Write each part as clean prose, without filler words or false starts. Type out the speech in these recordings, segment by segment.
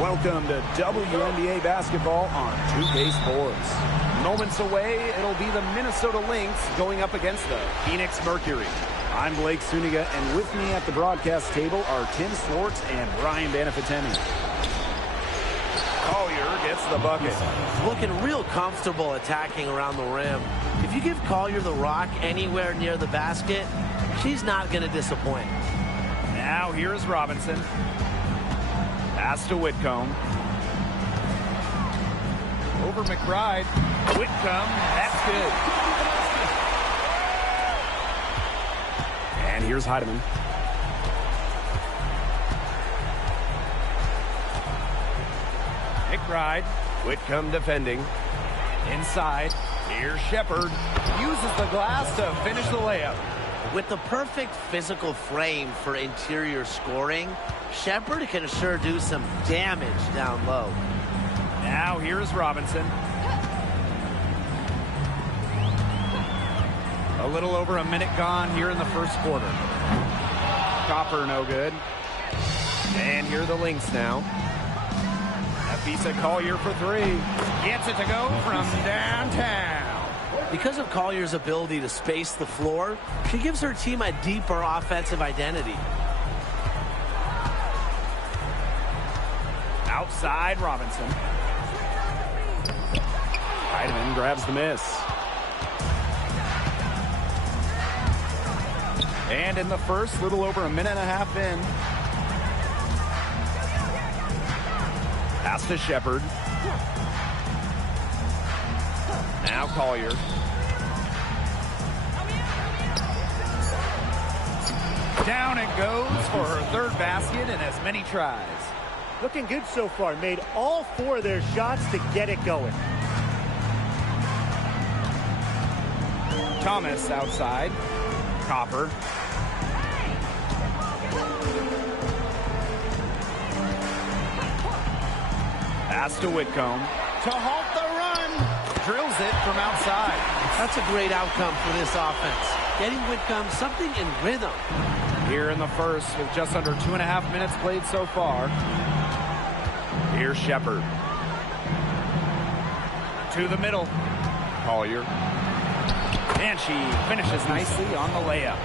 Welcome to WNBA basketball on 2K Sports. Moments away, it'll be the Minnesota Lynx going up against the Phoenix Mercury. I'm Blake Suniga, and with me at the broadcast table are Tim Swartz and Brian Banafiteni. Collier gets the bucket. Looking real comfortable attacking around the rim. If you give Collier the rock anywhere near the basket, she's not going to disappoint. Now here's Robinson. Pass to Whitcomb. Over McBride. Whitcomb, that's good. And here's Heidemann. McBride. Whitcomb defending. Inside. Here's Shepard. Uses the glass to finish the layup. With the perfect physical frame for interior scoring, Shepard can sure do some damage down low. Now here's Robinson. A little over a minute gone here in the first quarter. Copper no good. And here are the Lynx now. Afisa Collier for three. Gets it to go from downtown. Because of Collier's ability to space the floor, she gives her team a deeper offensive identity. Outside Robinson. Heidemann grabs the miss. And in the first, little over a minute and a half in. Pass to Shepard. Now Collier. Down it goes for her third basket in as many tries. Looking good so far. Made all four of their shots to get it going. Thomas outside. Copper. Pass to Whitcomb. To halt the run. Drills it from outside. That's a great outcome for this offense. Getting Whitcomb something in rhythm. Here in the first with just under 2.5 minutes played so far. Here's Shepard. To the middle. Collier. And she finishes nicely on the layup.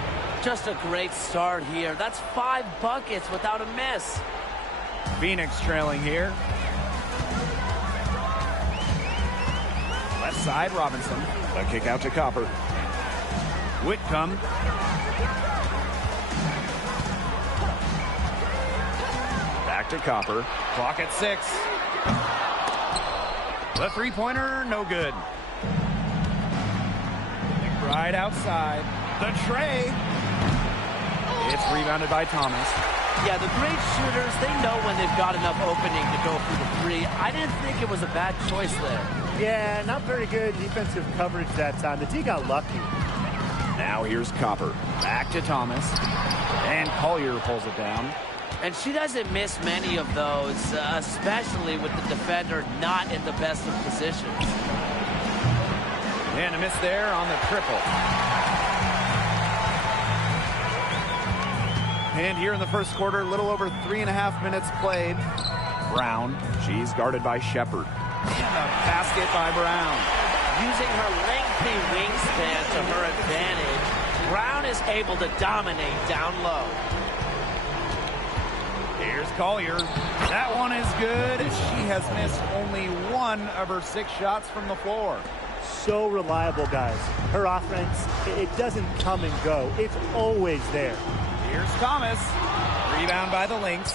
Just a great start here. That's 5 buckets without a miss. Phoenix trailing here. Left side, Robinson. A kick out to Copper. Whitcomb. Back to Copper. Clock at 6. The three-pointer, no good. McBride outside. The tray. It's rebounded by Thomas. Yeah, the great shooters, they know when they've got enough opening to go for the three. I didn't think it was a bad choice there. Yeah, not very good defensive coverage that time. The D got lucky. Now here's Copper. Back to Thomas. And Collier pulls it down. And she doesn't miss many of those, especially with the defender not in the best of positions. And a miss there on the triple. And here in the first quarter, a little over 3.5 minutes played. Brown, she's guarded by Shepard. And a basket by Brown. Using her lengthy wingspan to her advantage, Brown is able to dominate down low. Here's Collier. That one is good. She has missed only 1 of her 6 shots from the floor. So reliable, guys. Her offense, it doesn't come and go. It's always there. Here's Thomas. Rebound by the Lynx.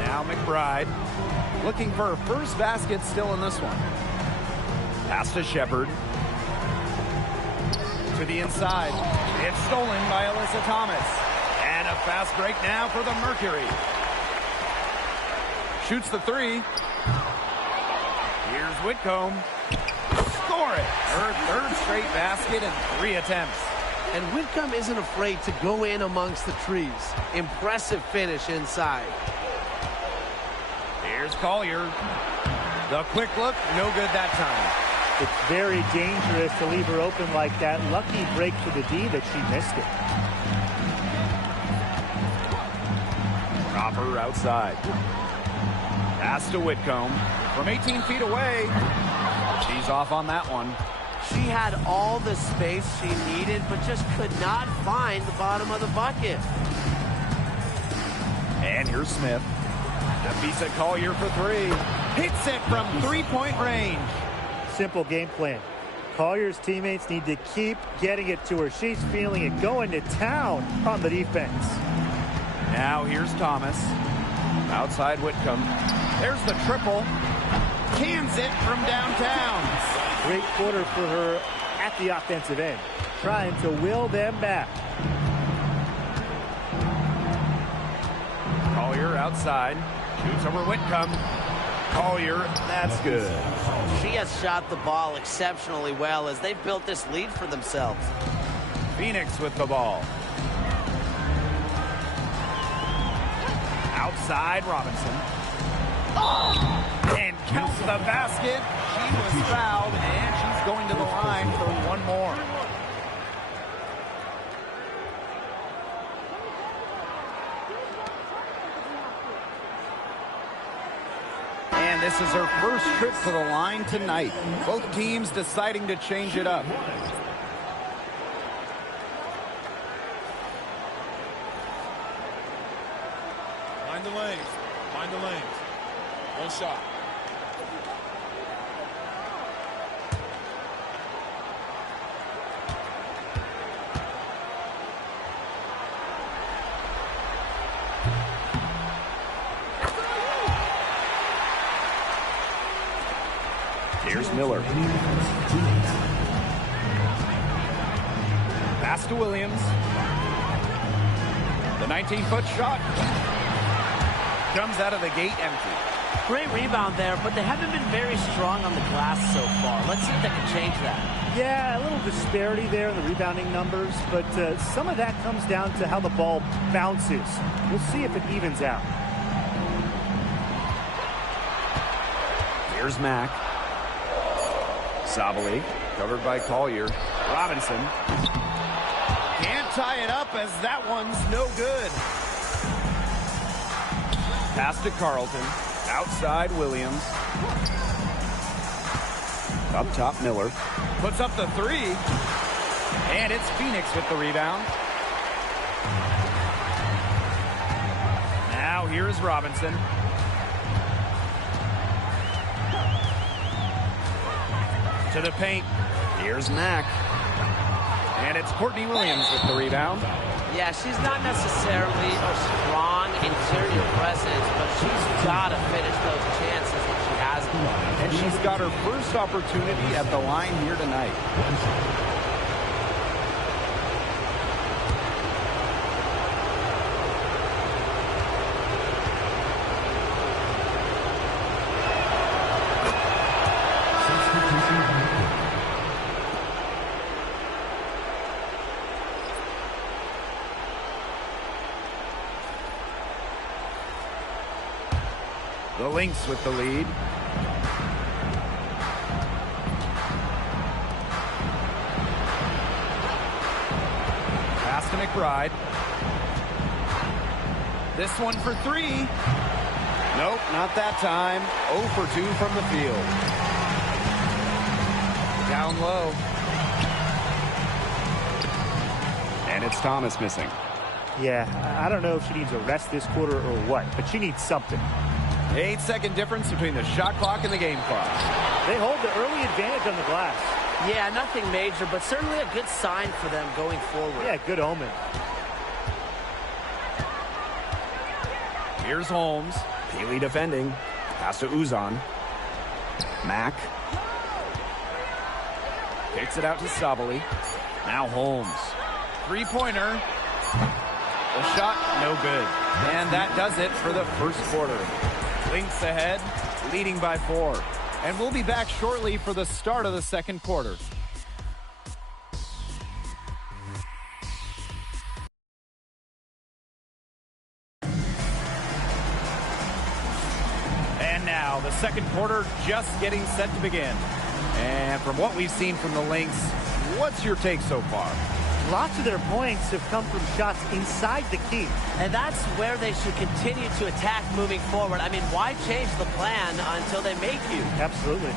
Now McBride. Looking for her first basket still in this one. Pass to Shepard. To the inside. It's stolen by Alyssa Thomas. And a fast break now for the Mercury. Shoots the three. Here's Whitcomb. Score it. Her third straight basket in 3 attempts. And Whitcomb isn't afraid to go in amongst the trees. Impressive finish inside. Here's Collier. The quick look, no good that time. It's very dangerous to leave her open like that. Lucky break for the D that she missed it. Hopper outside. Pass to Whitcomb from 18 feet away. She's off on that one. She had all the space she needed, but just could not find the bottom of the bucket. And here's Smith. Defisa Collier for three. Hits it from three-point range. Simple game plan. Collier's teammates need to keep getting it to her. She's feeling it, going to town on the defense. Now here's Thomas. Outside Whitcomb. There's the triple. Cans it from downtown. Great quarter for her at the offensive end, trying to will them back. Collier outside. Shoots over Whitcomb. Collier, that's good. She has shot the ball exceptionally well as they've built this lead for themselves. Phoenix with the ball. Outside Robinson. And counts the basket. She was fouled, and she's going to the line for one more. And this is her first trip to the line tonight. Both teams deciding to change it up. Find the lanes. Find the lanes. One shot. Here's Miller. Pass to Williams. The 19-foot shot comes out of the gate empty. Great rebound there, but they haven't been very strong on the glass so far. Let's see if they can change that. Yeah, a little disparity there in the rebounding numbers, but some of that comes down to how the ball bounces. We'll see if it evens out. Here's Mack. Sabali, covered by Collier. Robinson. Can't tie it up as that one's no good. Pass to Carlton. Outside Williams. Up top Miller. Puts up the three. And it's Phoenix with the rebound. Now here's Robinson. To the paint. Here's Mack. And it's Courtney Williams with the rebound. Yeah, she's not necessarily a strong interior presence, but she's got to finish those chances when she has them. And she's got her first opportunity at the line here tonight. The Lynx with the lead. Pass to McBride. This one for three. Nope, not that time. 0 for 2 from the field. Down low. And it's Thomas missing. Yeah, I don't know if she needs a rest this quarter or what, but she needs something. 8-second difference between the shot clock and the game clock. They hold the early advantage on the glass. Yeah, nothing major, but certainly a good sign for them going forward. Yeah, good omen. Here's Holmes. Peely defending. Pass to Uzan. Mack. Kicks it out to Sabali. Now Holmes. Three-pointer. The shot, no good. And that does it for the first quarter. Lynx ahead, leading by 4. And we'll be back shortly for the start of the second quarter. And now, the second quarter just getting set to begin. And from what we've seen from the Lynx, what's your take so far? Lots of their points have come from shots inside the key. And that's where they should continue to attack moving forward. I mean, why change the plan until they make you? Absolutely.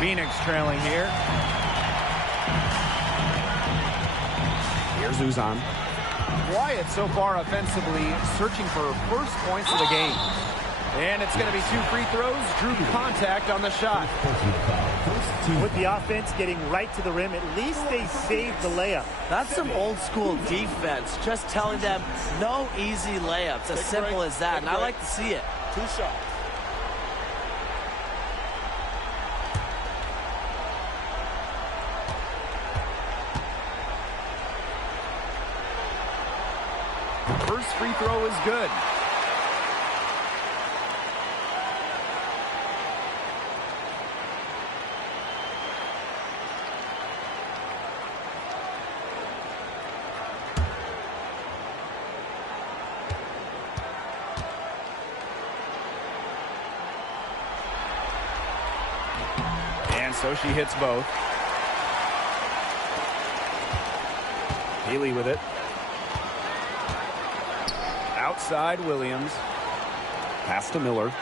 Phoenix trailing here. Here's Uzan. Quiet so far offensively, searching for first points of the game. And it's going to be 2 free throws. Drew contact on the shot. With the offense getting right to the rim, at least they saved the layup. That's some old school defense. Just telling them no easy layups. As simple as that. And I like to see it. 2 shots. First free throw is good. And so she hits both. Healy with it. Outside Williams. Pass to Miller.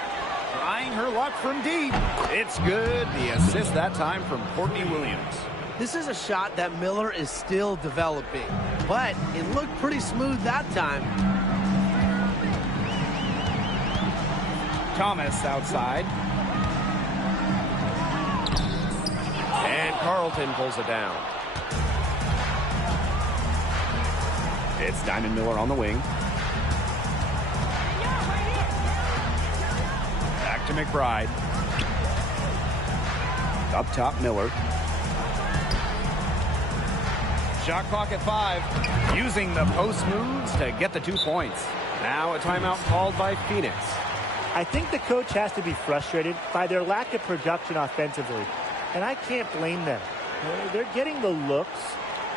Trying her luck from deep. It's good. The assist that time from Courtney Williams. This is a shot that Miller is still developing, but it looked pretty smooth that time. Thomas outside. And Carlton pulls it down. It's Diamond Miller on the wing. Back to McBride. Up top, Miller. Shot clock at 5. Using the post moves to get the 2 points. Now a timeout called by Phoenix. I think the coach has to be frustrated by their lack of production offensively. And I can't blame them. They're getting the looks,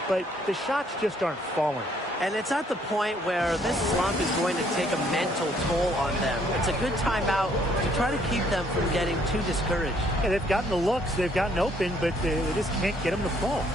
but the shots just aren't falling. And it's at the point where this slump is going to take a mental toll on them. It's a good timeout to try to keep them from getting too discouraged. Yeah, they've gotten the looks, they've gotten open, but they just can't get them to fall.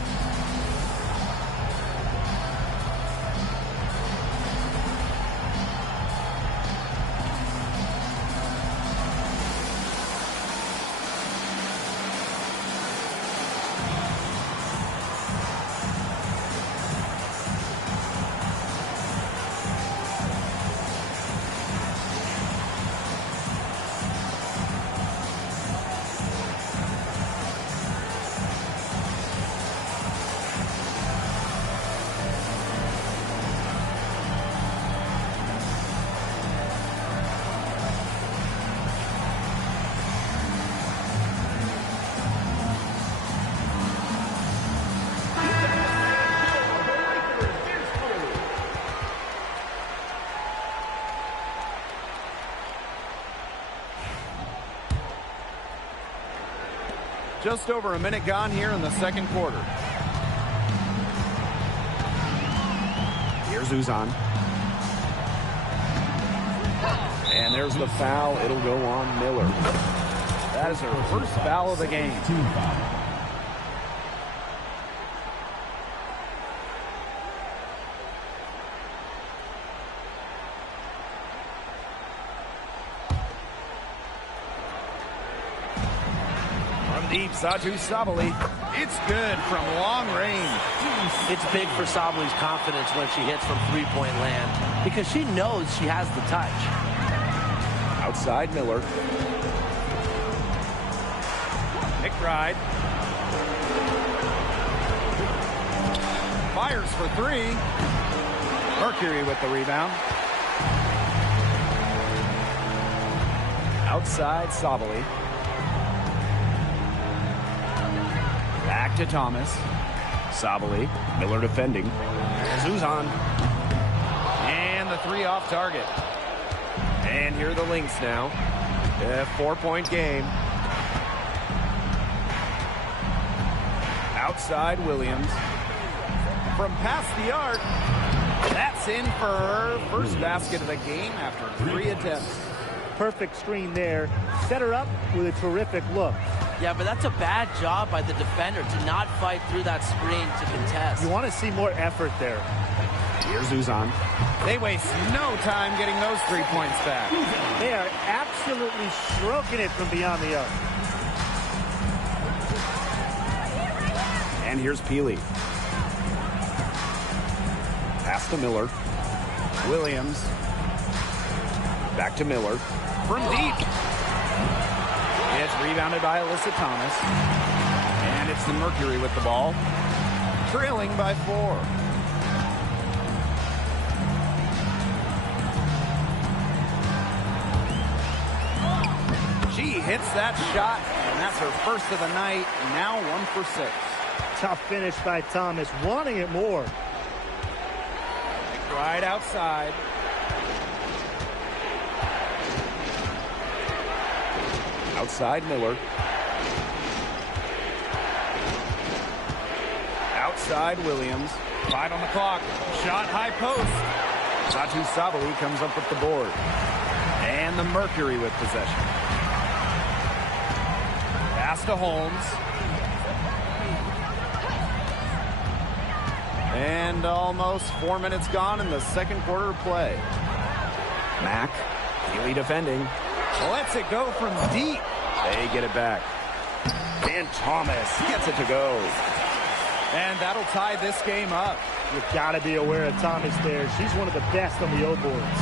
Just over a minute gone here in the second quarter. Here's Uzan. And there's the foul. It'll go on Miller. That is her first foul of the game. Deep, Satu Sabali. It's good from long range. It's big for Sabali's confidence when she hits from three-point land because she knows she has the touch. Outside Miller. McBride. Fires for 3. Mercury with the rebound. Outside Sabali. Back to Thomas. Sabali. Miller defending. Uzan. And the 3 off target. And here are the Lynx now. A 4-point game. Outside Williams. From past the arc. That's in for her first basket of the game after 3 attempts. Perfect screen there. Set her up with a terrific look. Yeah, but that's a bad job by the defender to not fight through that screen to contest. You want to see more effort there. Here's Uzan. They waste no time getting those 3 points back. They are absolutely stroking it from beyond the arc. And here's Peely. Pass to Miller. Williams. Back to Miller. From deep. It's rebounded by Alyssa Thomas. And it's the Mercury with the ball. Trailing by 4. She hits that shot, and that's her first of the night. Now 1 for 6. Tough finish by Thomas, wanting it more. Right outside. Outside Miller. Outside Williams. 5 on the clock. Shot high post. Satu Sabali comes up with the board. And the Mercury with possession. Pass to Holmes. And almost 4 minutes gone in the second quarter of play. Mack, Healy defending. Lets it go from deep. They get it back. And Thomas gets it to go. And that'll tie this game up. You've got to be aware of Thomas there. She's one of the best on the O boards.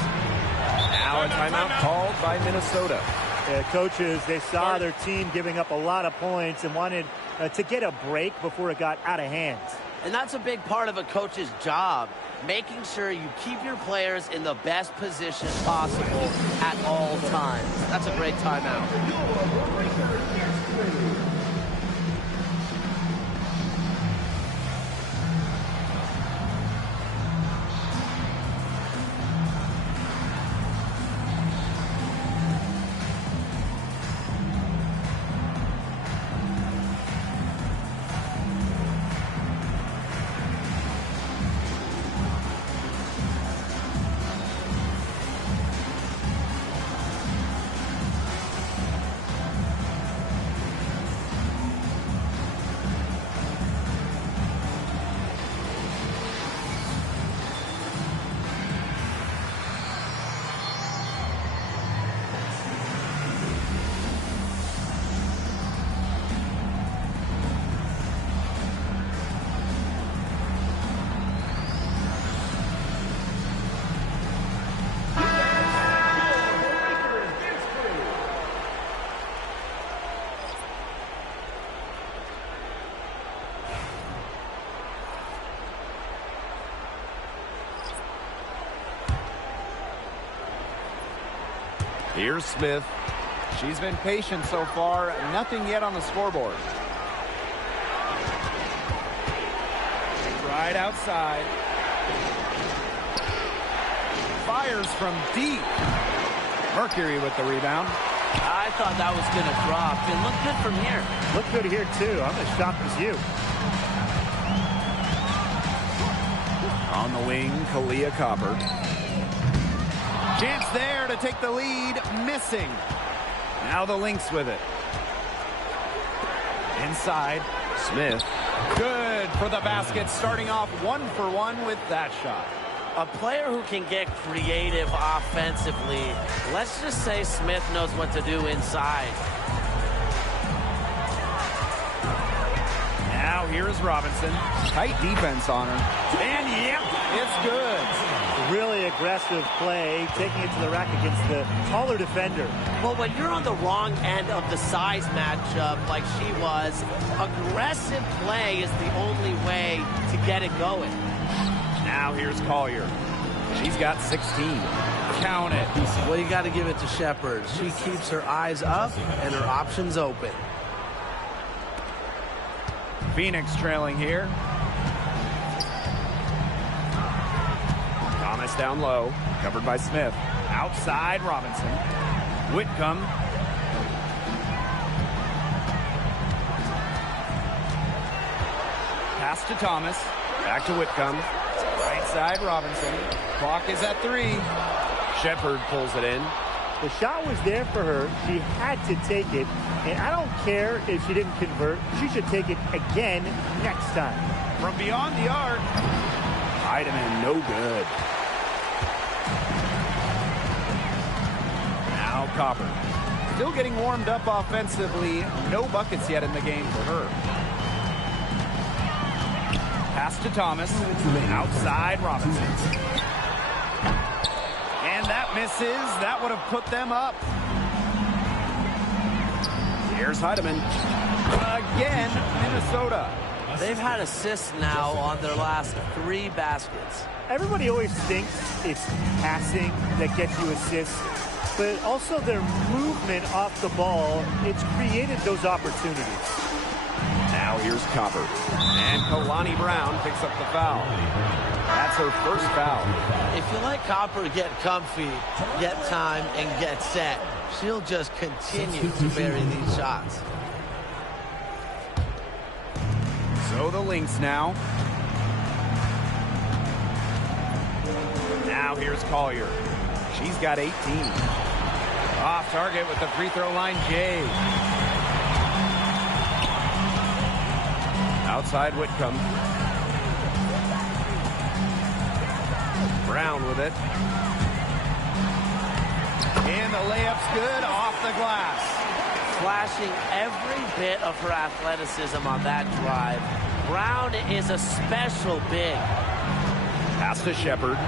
Now a timeout called by Minnesota. Coaches, they saw their team giving up a lot of points and wanted to get a break before it got out of hand. And that's a big part of a coach's job, making sure you keep your players in the best position possible at all times. That's a great timeout. Here's Smith. She's been patient so far. Nothing yet on the scoreboard. Right outside. Fires from deep. Mercury with the rebound. I thought that was going to drop. It looked good from here. Looked good here, too. I'm as shocked as you. On the wing, Kalia Copper. Chance there to take the lead. Missing. Now the Lynx with it. Inside. Smith. Good for the basket. Starting off 1 for 1 with that shot. A player who can get creative offensively. Let's just say Smith knows what to do inside. Now here's Robinson. Tight defense on her. And yep, it's good. Really aggressive play, taking it to the rack against the taller defender. Well, when you're on the wrong end of the size matchup like she was, aggressive play is the only way to get it going. Now here's Collier. She's got 16. Count it. Well, you got to give it to Shepard. She keeps her eyes up and her options open. Phoenix trailing here. Thomas down low, covered by Smith. Outside Robinson. Whitcomb. Pass to Thomas. Back to Whitcomb. Right side Robinson. Clock is at 3. Shepard pulls it in. The shot was there for her. She had to take it. And I don't care if she didn't convert. She should take it again next time. From beyond the arc. Heidemann, no good. Now Copper. Still getting warmed up offensively. No buckets yet in the game for her. Pass to Thomas. Outside Robinson. And that misses. That would have put them up. Here's Heidemann. Again, Minnesota. They've had assists now on their last 3 baskets. Everybody always thinks it's passing that gets you assists, but also their movement off the ball, it's created those opportunities. Now here's Copper. And Kalani Brown picks up the foul. That's her first foul. If you let Copper get comfy, get time, and get set, she'll just continue to bury these shots. So the Lynx now. Now here's Collier. She's got 18. Off target with the free throw line, Jay. Outside Whitcomb. Brown with it. And the layup's good off the glass. Flashing every bit of her athleticism on that drive. Brown is a special big. Pass to Shepard.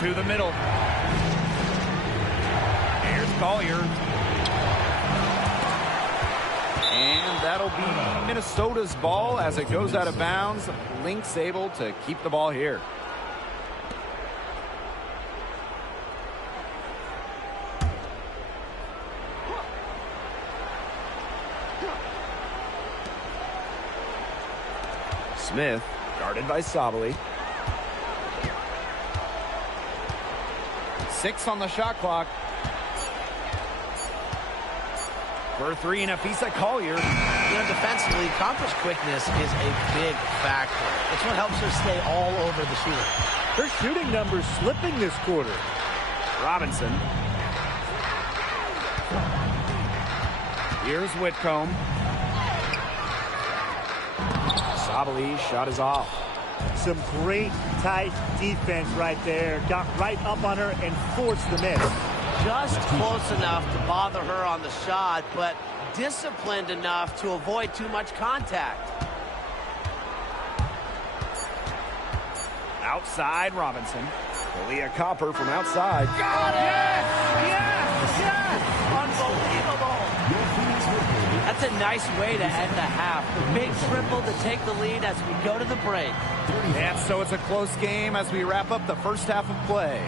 To the middle. Here's Collier. And that'll be Minnesota's ball as it goes out of bounds. Lynx able to keep the ball here. Smith, guarded by Sabali. 6 on the shot clock. For 3, Nafisa Collier. You know, defensively, Copper's quickness is a big factor. It's what helps her stay all over the shooter. Her shooting numbers slipping this quarter. Robinson. Here's Whitcomb. Sabali shot is off. Some great tight defense right there. Got right up on her and forced the miss. Just close enough to bother her on the shot, but disciplined enough to avoid too much contact. Outside Robinson. Leah Copper from outside. Got it! Yes! Yes! Unbelievable! That's a nice way to end the half. Big triple to take the lead as we go to the break. And so it's a close game as we wrap up the first half of play.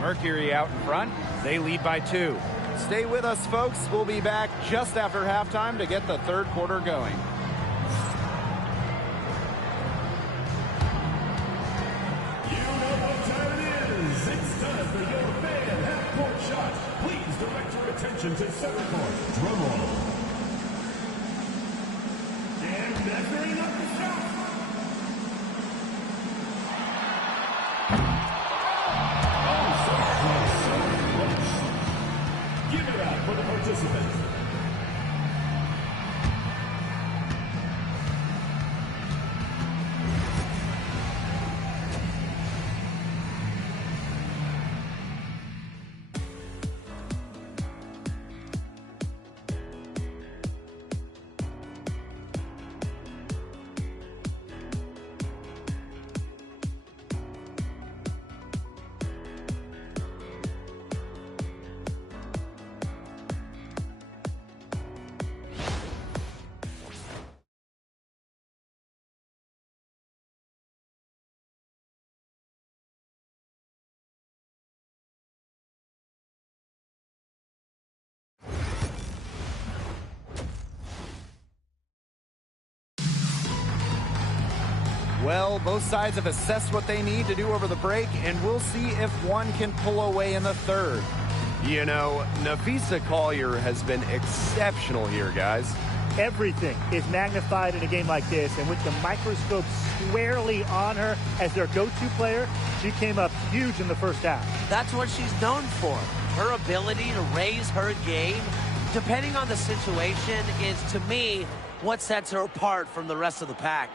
Mercury out in front. They lead by 2. Stay with us, folks. We'll be back just after halftime to get the third quarter going. You know what time it is. It's time for your fan half-court shot. Please direct your attention to center court. Drum roll. And measuring up the shot. Give it up for the participants. Well, both sides have assessed what they need to do over the break, and we'll see if one can pull away in the third. You know, Nafisa Collier has been exceptional here, guys. Everything is magnified in a game like this, and with the microscope squarely on her as their go-to player, she came up huge in the first half. That's what she's known for. Her ability to raise her game, depending on the situation, is, to me, what sets her apart from the rest of the pack.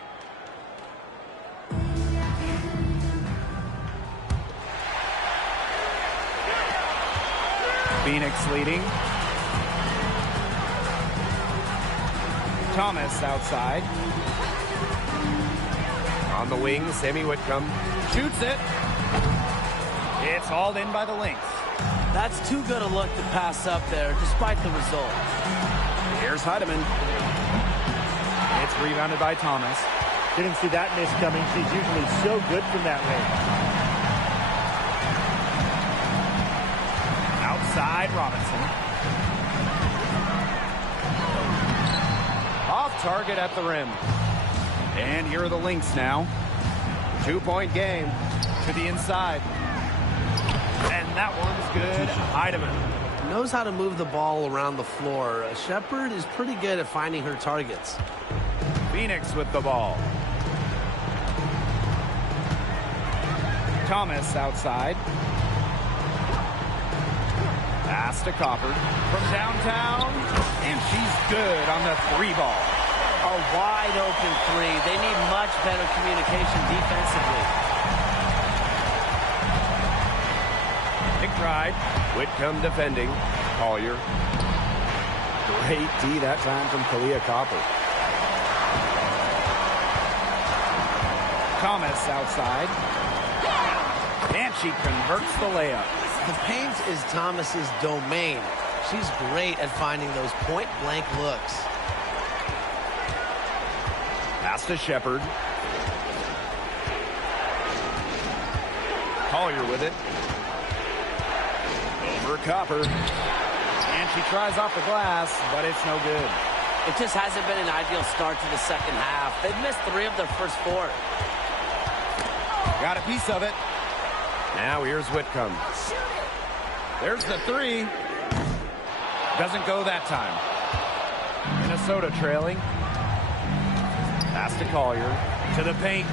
Phoenix leading. Thomas outside. On the wing, Sammy Whitcomb shoots it. It's hauled in by the Lynx. That's too good a look to pass up there, despite the result. Here's Heidemann. It's rebounded by Thomas. Didn't see that miss coming. She's usually so good from that range. Outside Robinson. Off target at the rim. And here are the Lynx now. 2-point game to the inside. And that one's good. Heidemann knows how to move the ball around the floor. Shepard is pretty good at finding her targets. Phoenix with the ball. Thomas outside. Pass to Copper from downtown, and she's good on the 3-ball. A wide open 3. They need much better communication defensively. McBride, Whitcomb defending. Collier. Great D that time from Kalia Copper. Thomas outside. And she converts the layup. The paint is Thomas's domain. She's great at finding those point-blank looks. Pass to Shepard. Collier with it. Over Copper. And she tries off the glass, but it's no good. It just hasn't been an ideal start to the second half. They've missed 3 of their first 4. Got a piece of it. Now here's Whitcomb. There's the 3. Doesn't go that time. Minnesota trailing. Pass to Collier. To the paint.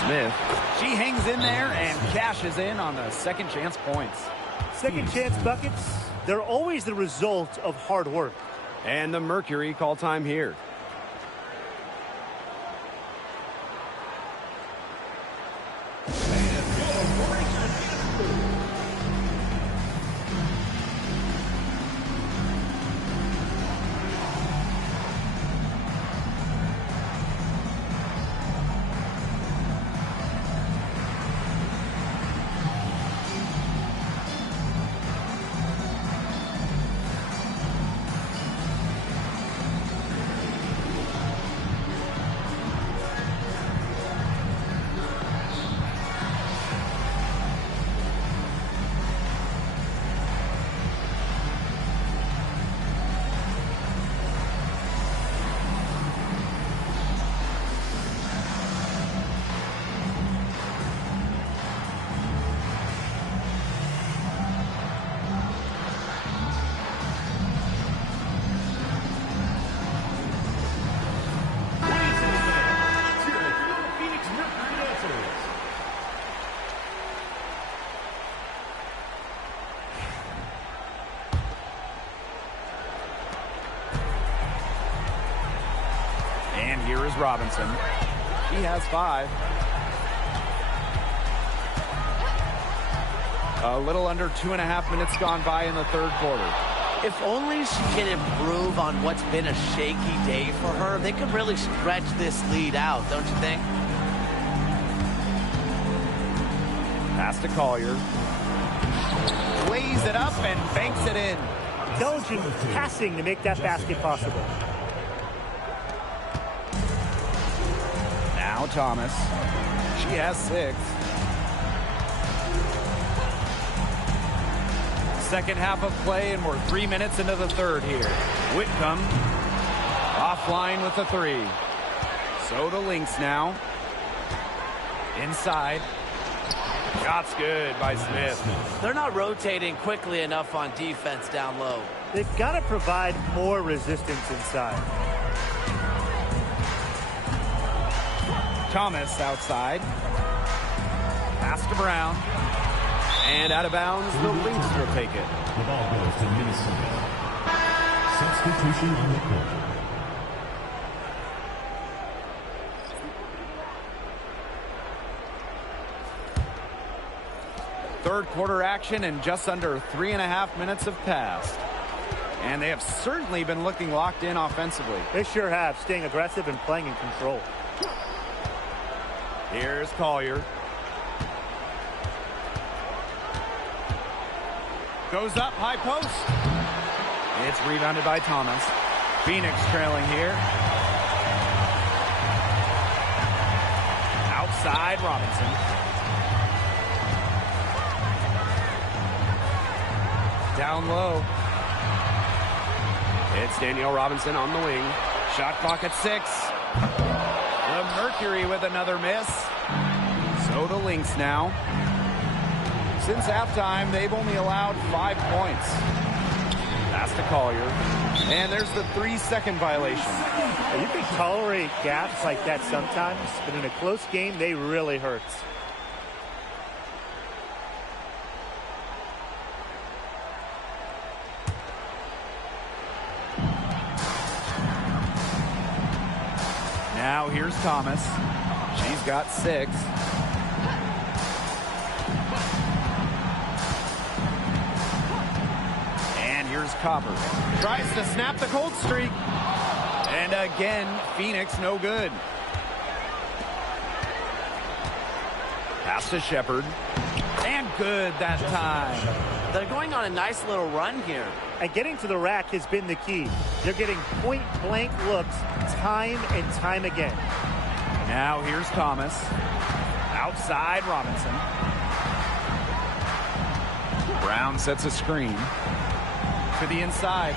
Smith. She hangs in there and cashes in on the second chance points. Second chance buckets, they're always the result of hard work. And the Mercury call time here. And here is Robinson. He has 5. A little under 2.5 minutes gone by in the third quarter. If only she can improve on what's been a shaky day for her, they could really stretch this lead out, don't you think? Pass to Collier. Lays it up and banks it in. Intelligent passing to make that basket possible. Now Thomas. She has 6. Second half of play, and we're 3 minutes into the third here. Whitcomb offline with the 3. So the Lynx now. Inside. Shot's good by Smith. They're not rotating quickly enough on defense down low. They've got to provide more resistance inside. Thomas outside. Pass to Brown. And out of bounds, the Lynx will take it. The ball goes to Minnesota. Substitution on the court. Third quarter action and just under 3.5 minutes have passed. And they have certainly been looking locked in offensively. They sure have, staying aggressive and playing in control. Here's Collier. Goes up, high post. It's rebounded by Thomas. Phoenix trailing here. Outside Robinson. Down low. It's Danielle Robinson on the wing. Shot clock at 6. The Mercury with another miss. So the Lynx now. Since halftime, they've only allowed 5 points. Pass to Collier. And there's the 3-second violation. You can tolerate gaps like that sometimes, but in a close game, they really hurt. Now here's Thomas. She's got 6. And here's Copper. Tries to snap the cold streak. And again, Phoenix no good. Pass to Shepard. And good that time. They're going on a nice little run here. And getting to the rack has been the key. They're getting point-blank looks time and time again. Now here's Thomas. Outside Robinson. Brown sets a screen. To the inside.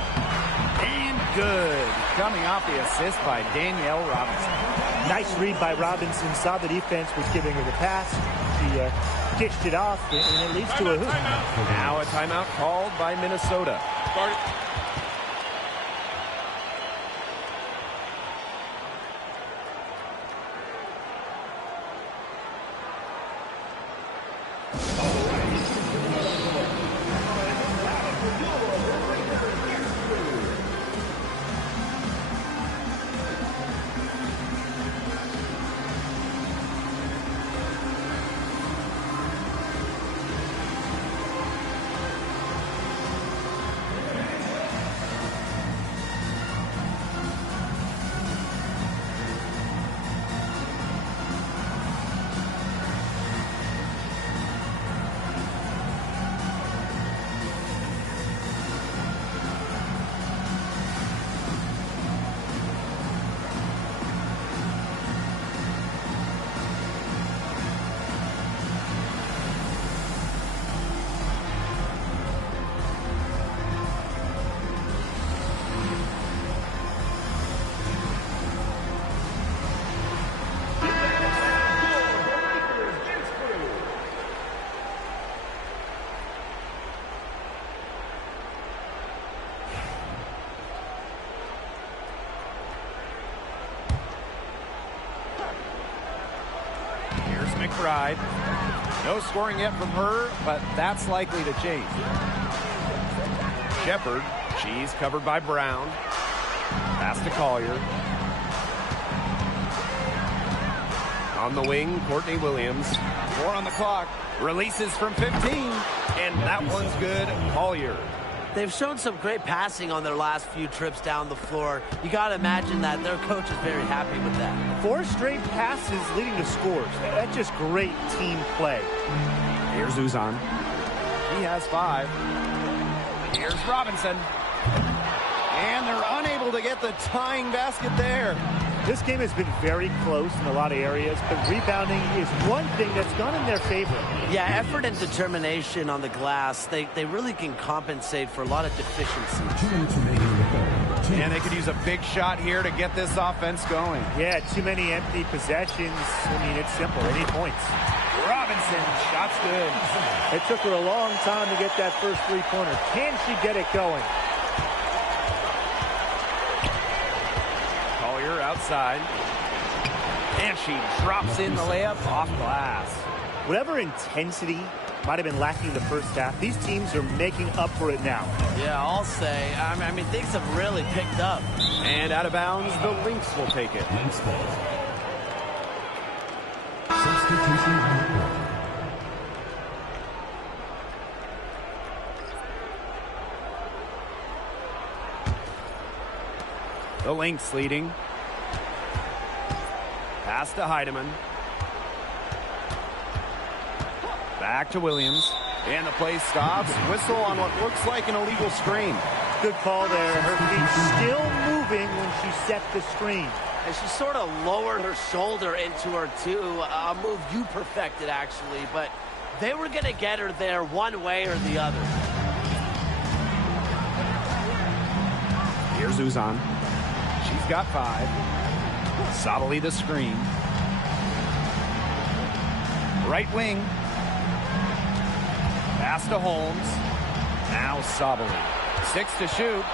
And good. Coming off the assist by Danielle Robinson. Nice read by Robinson. Saw the defense was giving her the pass. She dished it off, and it leads to a hoop. Now a timeout called by Minnesota. Start it. McBride. No scoring yet from her, but that's likely to change. Shepard, she's covered by Brown. Pass to Collier. On the wing, Courtney Williams. 4 on the clock. Releases from 15, and that one's good. Collier. They've shown some great passing on their last few trips down the floor. You got to imagine that their coach is very happy with that. 4 straight passes leading to scores. That's just great team play. Here's Uzan. He has 5. Here's Robinson. And they're unable to get the tying basket there. This game has been very close in a lot of areas, but rebounding is one thing that's gone in their favor. Yeah, effort and determination on the glass, they really can compensate for a lot of deficiencies. 2 minutes remaining in the third. And they could use a big shot here to get this offense going. Yeah, too many empty possessions. I mean, it's simple. They need points. Robinson Robinson, shot's good. It took her a long time to get that first three-pointer. Can she get it going? Collier outside. And she drops in the layup off glass. Whatever intensity might have been lacking the first half, these teams are making up for it now. Yeah, I'll say. I mean, things have really picked up. And out of bounds, the Lynx will take it. Lynx ball. Substitution on the court. The Lynx leading. Pass to Heidemann. Back to Williams. And the play stops. Whistle on what looks like an illegal screen. Good call there. Her feet still moving when she set the screen. And she sort of lowered her shoulder into her, too. A move you perfected, actually. But they were going to get her there one way or the other. Here's Uzan. She's got 5. Sabali the screen. Right wing. Pass to Holmes. Now Sabali. 6 to shoot.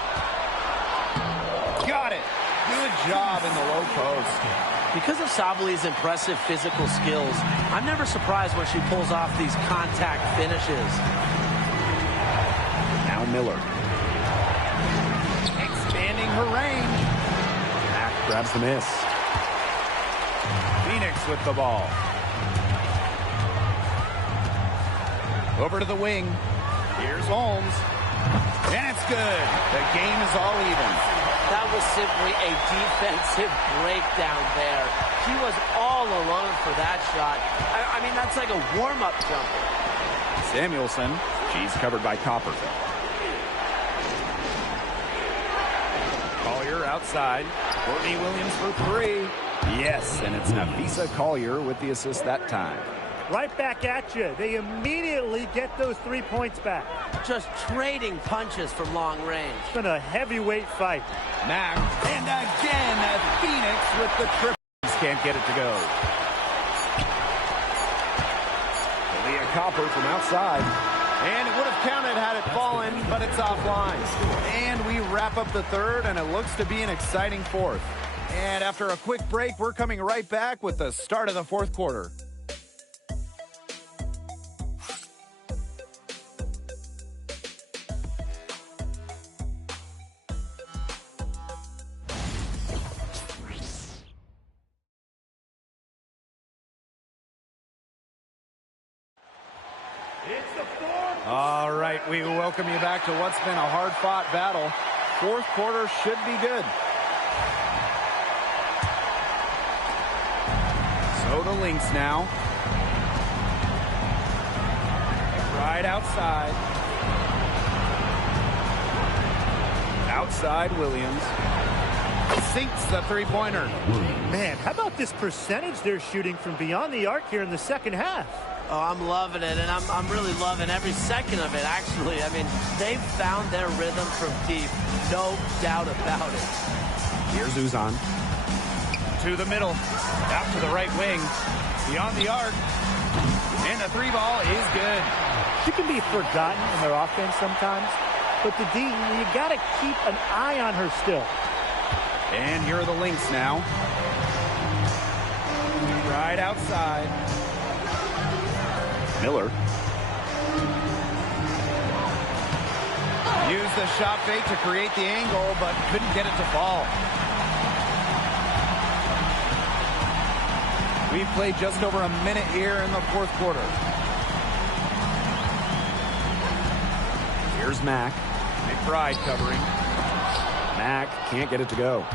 Got it. Good job in the low post. Because of Sabali's impressive physical skills, I'm never surprised when she pulls off these contact finishes. Now Miller. Expanding her range. Mack grabs the miss. Phoenix with the ball. Over to the wing. Here's Holmes. And it's good. The game is all even. That was simply a defensive breakdown there. She was all alone for that shot. I mean, that's like a warm-up jumper. Samuelson. She's covered by Copper. Collier outside. Courtney Williams for 3. Yes, and it's Nafisa Collier with the assist that time. Right back at you. They immediately get those 3 points back. Just trading punches from long range. It's been a heavyweight fight. Mack, and again, Phoenix with the triple. Can't get it to go. Leah Copper from outside. And it would have counted had it fallen, but it's offline. And we wrap up the third, and it looks to be an exciting fourth. And after a quick break, we're coming right back with the start of the fourth quarter. All right, we welcome you back to what's been a hard-fought battle. Fourth quarter should be good. So the Lynx now. Right outside. Outside Williams. Sinks the three-pointer. Man, how about this percentage they're shooting from beyond the arc here in the second half? Oh, I'm loving it, and I'm really loving every second of it, actually. I mean, they've found their rhythm from deep, no doubt about it. Here's Uzan. To the middle, out to the right wing, beyond the arc, and the 3 ball is good. She can be forgotten in their offense sometimes, but the D, you got to keep an eye on her still. And here are the Lynx now. Right outside. Miller. Used the shot fake to create the angle, but couldn't get it to fall. We've played just over a minute here in the fourth quarter. Here's Mack. McBride covering. Mack can't get it to go.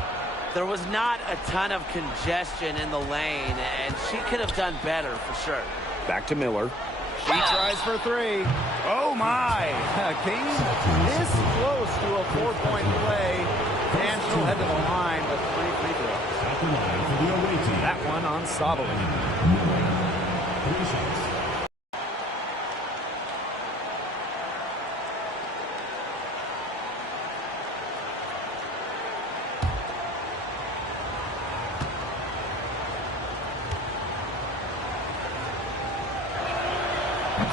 There was not a ton of congestion in the lane, and she could have done better for sure. Back to Miller. She tries for 3. Oh, my. Kings this close to a 4-point play. And she'll head to the line with 3 free throws. That one on Sabali.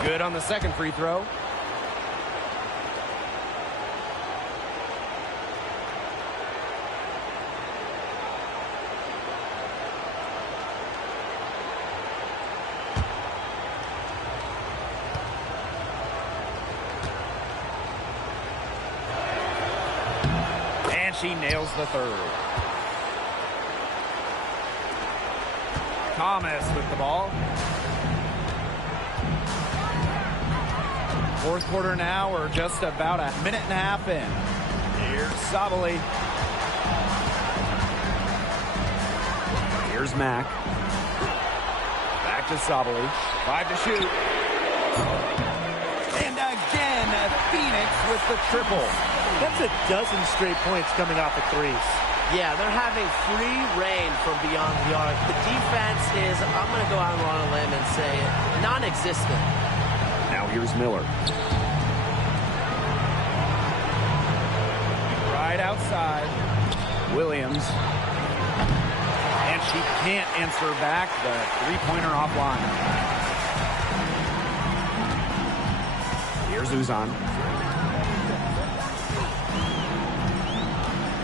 Good on the second free throw. And she nails the third. Thomas with the ball. Fourth quarter now. We're just about a minute and a half in. Here's Sabali. Here's Mack. Back to Sabali. 5 to shoot. And again, Phoenix with the triple. That's a dozen straight points coming off of threes. Yeah, they're having free reign from beyond the arc. The defense is, I'm going to go out on a limb and say, non-existent. Now here's Miller. Right outside. Williams. And she can't answer back the three-pointer offline. Here's Uzan.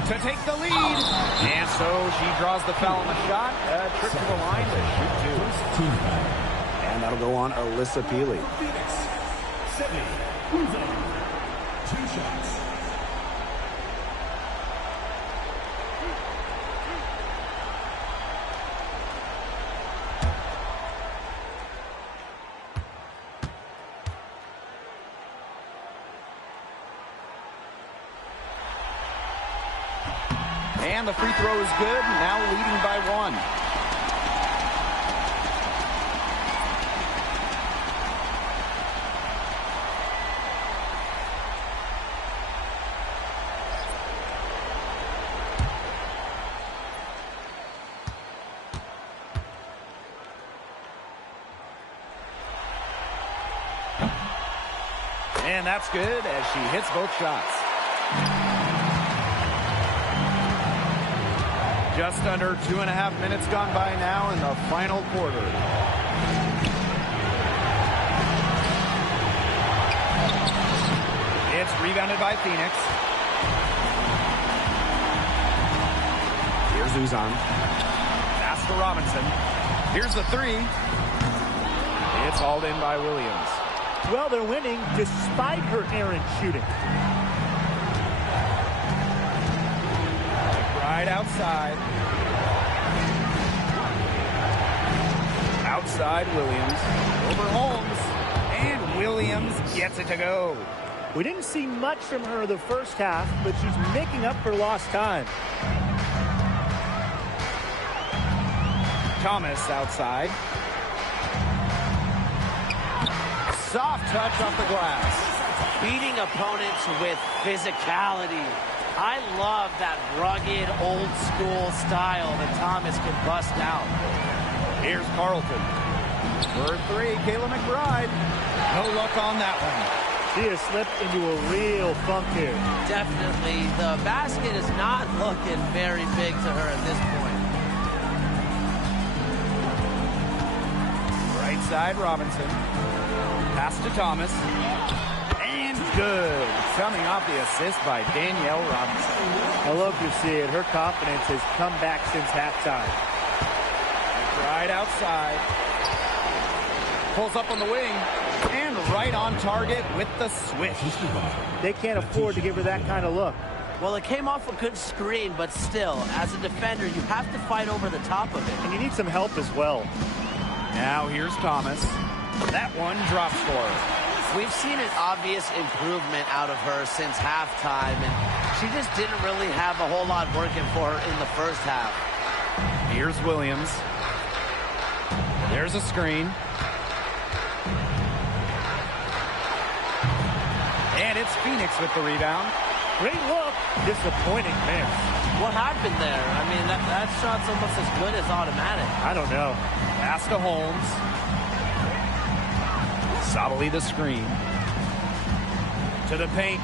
To take the lead. And so she draws the foul on the shot. Trip to the line to shoot two. And that'll go on Alyssa Peely. Phoenix, 7, Uzan, 2 shots. And the free throw is good, now leading by 1. And that's good as she hits both shots. Just under 2.5 minutes gone by now in the final quarter. It's rebounded by Phoenix. Here's Uzan. Pass to Robinson. Here's the three. It's hauled in by Williams. Well, they're winning despite her errant shooting. Right outside. Outside Williams. Over Holmes. And Williams gets it to go. We didn't see much from her the first half, but she's making up for lost time. Thomas outside. Soft touch off the glass. Beating opponents with physicality. I love that rugged, old-school style that Thomas can bust out. Here's Carlton. For three, Kayla McBride. No luck on that one. She has slipped into a real funk here. Definitely. The basket is not looking very big to her at this point. Right side, Robinson. Pass to Thomas. And good. Coming off the assist by Danielle Robinson. I love to see it. Her confidence has come back since halftime. Right outside. Pulls up on the wing. And right on target with the switch. They can't afford to give her that kind of look. Well, it came off a good screen, but still, as a defender, you have to fight over the top of it. And you need some help as well. Now here's Thomas. That one drops for her. We've seen an obvious improvement out of her since halftime, and she just didn't really have a whole lot working for her in the first half. Here's Williams. There's a screen. And it's Phoenix with the rebound. Great look. Disappointing miss. What happened there? I mean, that shot's almost as good as automatic. I don't know. Pass to Holmes. Sabali the screen. To the paint.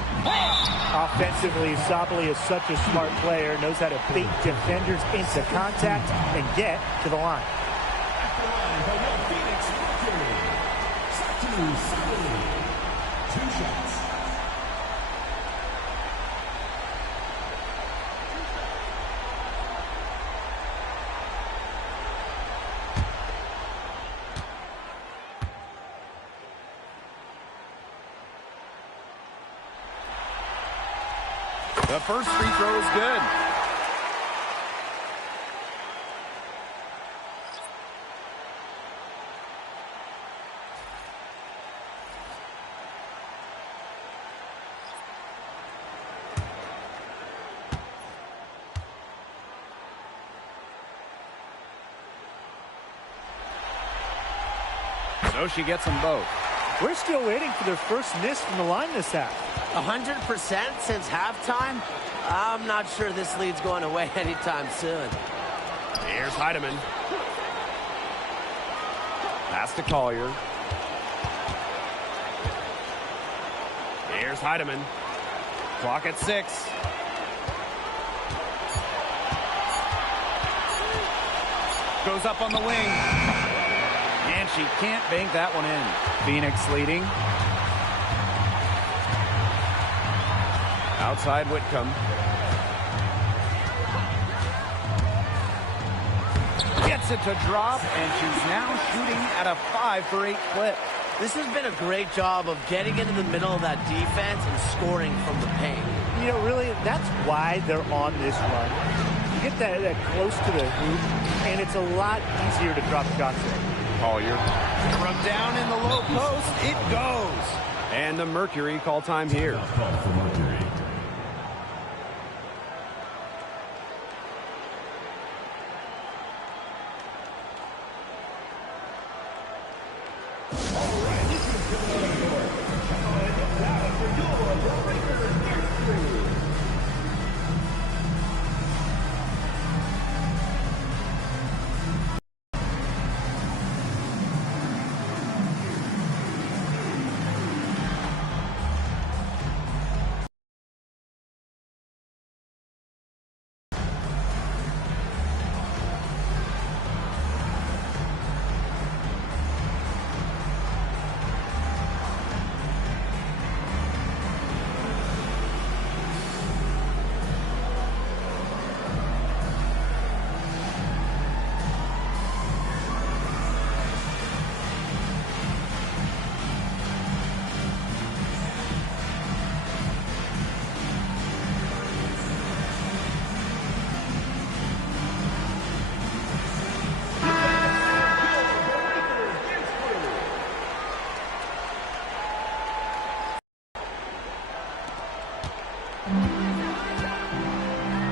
Offensively, Sabali is such a smart player, knows how to bait defenders into contact and get to the line. Phoenix Mercury, Two shots. The first free throw is good. So she gets them both. We're still waiting for their first miss from the line this half. 100% since halftime? I'm not sure this lead's going away anytime soon. Here's Heidemann. Pass to Collier. Here's Heidemann. Clock at 6. Goes up on the wing. And she can't bank that one in. Phoenix leading. Outside Whitcomb. Gets it to drop, and she's now shooting at a 5-for-8 clip. This has been a great job of getting into the middle of that defense and scoring from the paint. You know, really, that's why they're on this run. You get that close to the hoop, and it's a lot easier to drop shots in. Collier. From down in the low post, it goes. And the Mercury call time here. Call for Mercury.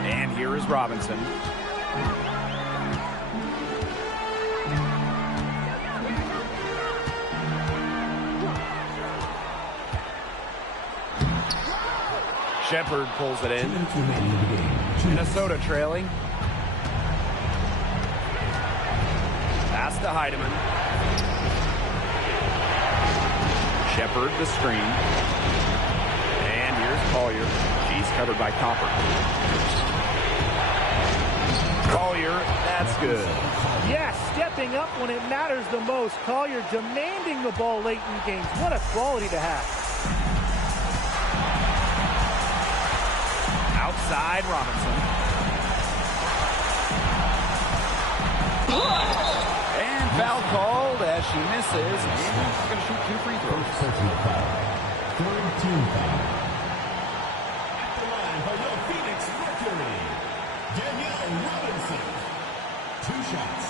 And here is Robinson. Shepard pulls it in. Minnesota trailing. Pass to Heidemann. Shepard the screen. And here's Collier. She's covered by Copper. Collier, that's good. Yes, stepping up when it matters the most. Collier demanding the ball late in games. What a quality to have. Outside Robinson. And foul called as she misses. And she's going to shoot 2 free throws. Personal foul. Third team foul. At the line for your Phoenix Mercury, Danielle Robinson. 2 shots.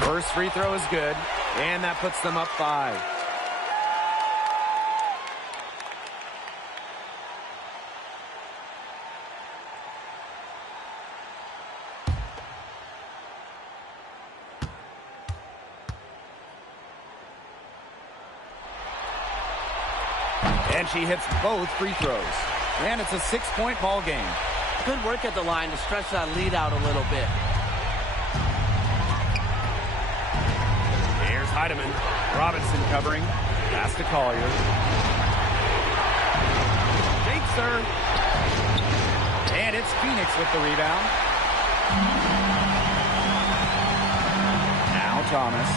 First free throw is good, and that puts them up 5. And she hits both free throws. And it's a 6-point ball game. Good work at the line to stretch that lead out a little bit. Heidemann. Robinson covering. Pass to Collier. Takes her. And it's Phoenix with the rebound. Now Thomas.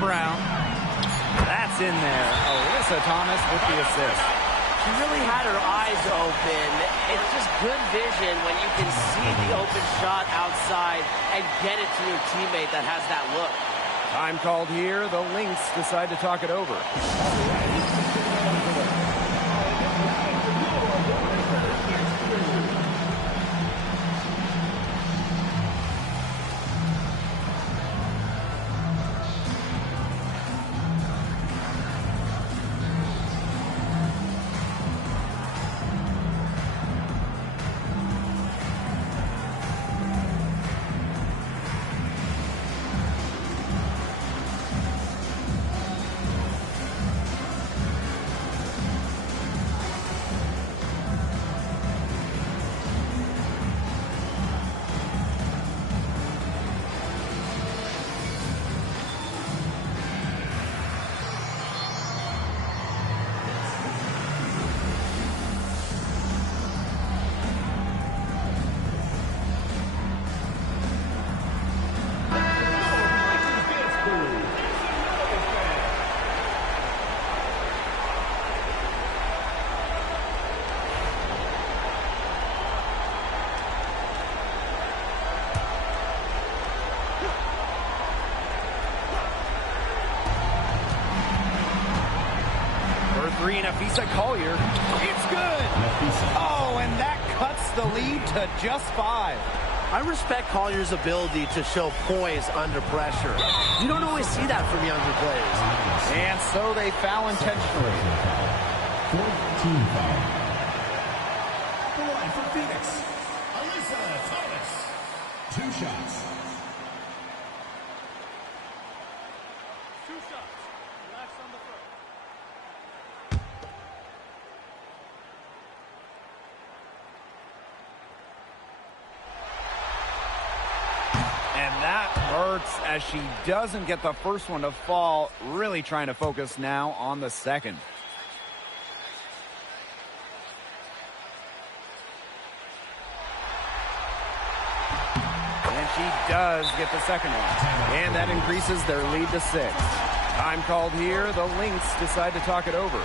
Brown. That's in there. Alyssa Thomas with the assist. She really had her eyes open. It's just good vision when you can see the open shot outside and get it to your teammate that has that look. Time called here. The Lynx decide to talk it over. Three, Nafisa Collier. It's good. Oh, and that cuts the lead to just 5. I respect Collier's ability to show poise under pressure. You don't always see that from younger players. And so they foul intentionally. 14 foul. At the line for Phoenix, Alyssa Thomas. 2 shots. And that hurts as she doesn't get the first one to fall. Really trying to focus now on the second. And she does get the second one. And that increases their lead to 6. Time called here. The Lynx decide to talk it over.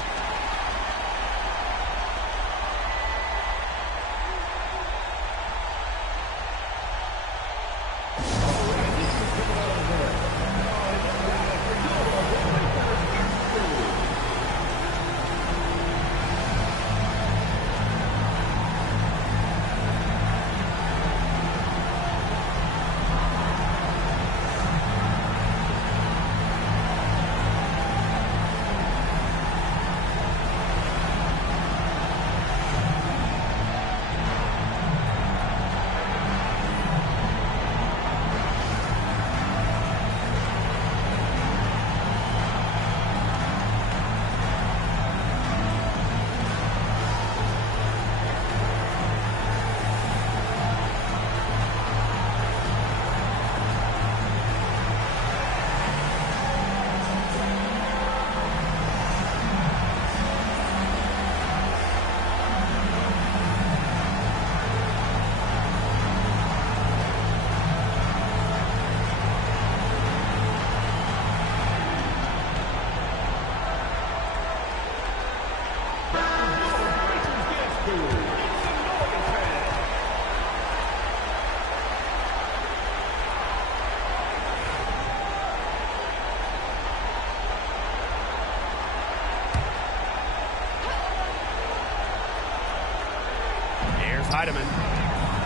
Heidemann.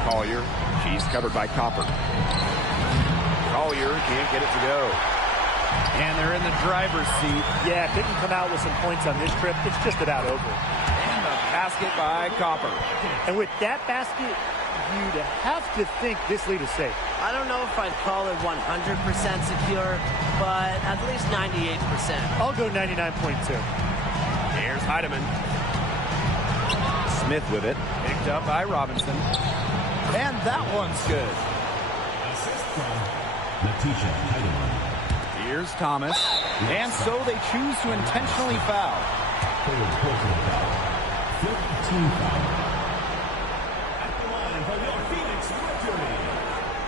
Collier. She's covered by Copper. Collier can't get it to go. And they're in the driver's seat. Yeah, if they can come out with some points on this trip, it's just about over. And the basket by Copper. And with that basket, you'd have to think this lead is safe. I don't know if I'd call it 100% secure, but at least 98%. I'll go 99.2. Here's Heidemann. Smith with it. Picked up by Robinson. And that one's good. Assist from Letitia Heidemann. Here's Thomas. And so they choose to intentionally foul. Third personal foul. 15 foul. At the line for your Phoenix Mercury,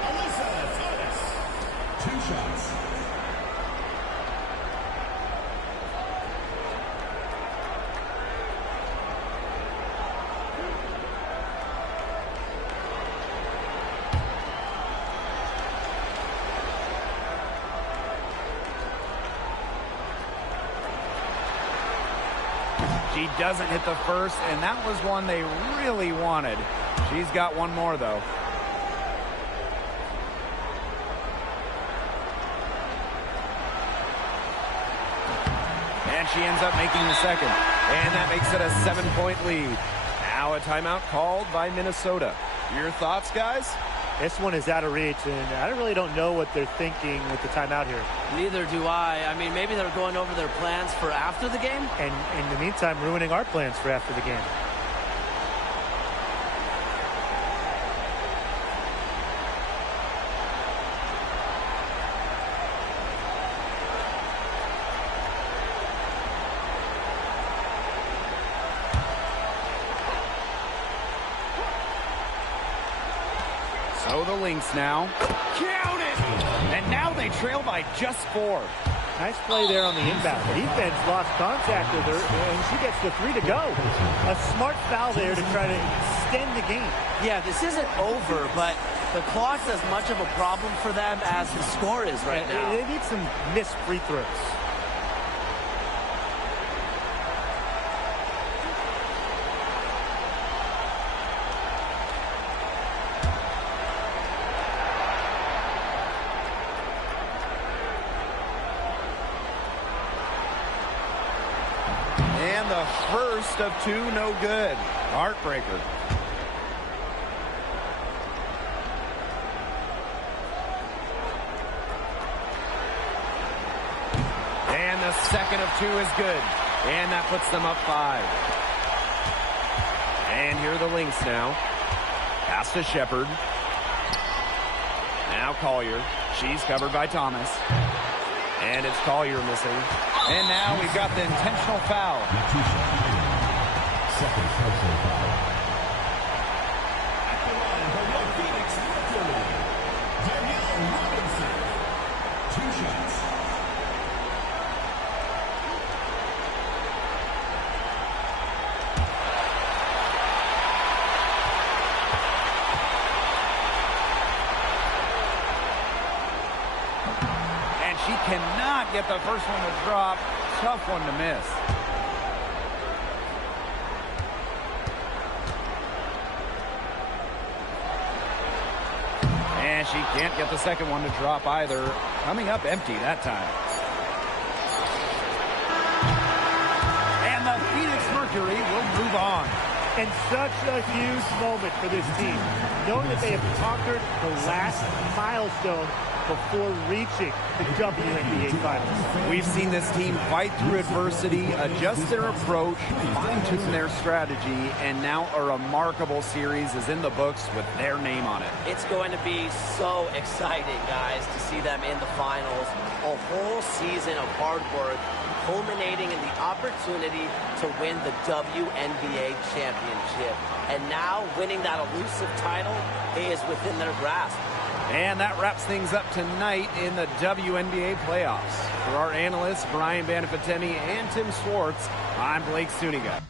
Alyssa Thomas. 2 shots. She doesn't hit the first, and that was one they really wanted. She's got one more, though. And she ends up making the second. And that makes it a 7-point lead. Now a timeout called by Minnesota. Your thoughts, guys? This one is out of reach, and I really don't know what they're thinking with the timeout here. Neither do I. I mean, maybe they're going over their plans for after the game. And in the meantime, ruining our plans for after the game. So the Lynx now. Count it! And now they trail by just 4. Nice play there on the inbound. Defense lost contact with her, and she gets the 3 to go. A smart foul there to try to extend the game. Yeah, this isn't over, but the clock's as much of a problem for them as the score is right now. They need some missed free throws. And the first of 2, no good. Heartbreaker. And the second of 2 is good. And that puts them up 5. And here are the Lynx now. Pass to Shepard. Now Collier. She's covered by Thomas. And it's Collier missing. And now we've got the intentional foul. Second personal foul. At the line for your Phoenix Mercury, Danielle Robinson. 2 shots. And she cannot get the first one to drop. Tough one to miss. And she can't get the second one to drop either. Coming up empty that time. And the Phoenix Mercury will move on. And such a huge moment for this team, knowing that they have conquered the last milestone before reaching the WNBA Finals. We've seen this team fight through adversity, adjust their approach, fine-tune their strategy, and now a remarkable series is in the books with their name on it. It's going to be so exciting, guys, to see them in the finals. A whole season of hard work culminating in the opportunity to win the WNBA championship. And now winning that elusive title is within their grasp. And that wraps things up tonight in the WNBA playoffs. For our analysts, Brian Banafiteni and Tim Schwartz, I'm Blake Suniga.